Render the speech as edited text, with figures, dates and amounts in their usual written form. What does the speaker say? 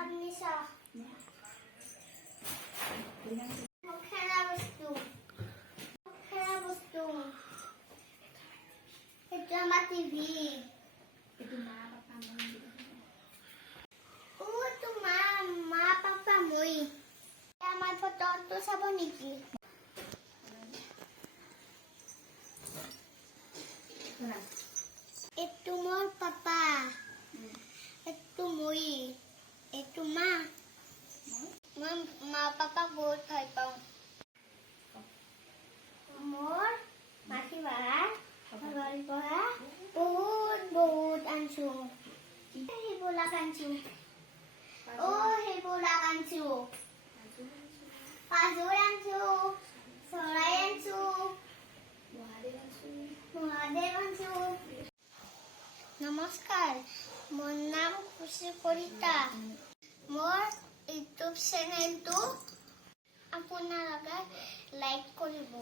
আপনি খেলা বস্তু itu sama TV. Itu mama papa moi. আমার ফটো তো চাব নেকি? Itu মোৰ papa. Itu moi. Itu মা. মই মা papa বহুত ভাল পাওঁ। মোৰ মাটি বাহা বহুত আনছো। সেইবিলাক আনছো। সেইবিলাক আনছো। পাজৰ আনছো। চৰাই আনছো। মহাদেৱ আনছো। নমস্কাৰ, মোৰ নাম খুশী কলিতা। মোৰ ইউটিউব চেনেলটো আপোনালোকে লাইক কৰিব।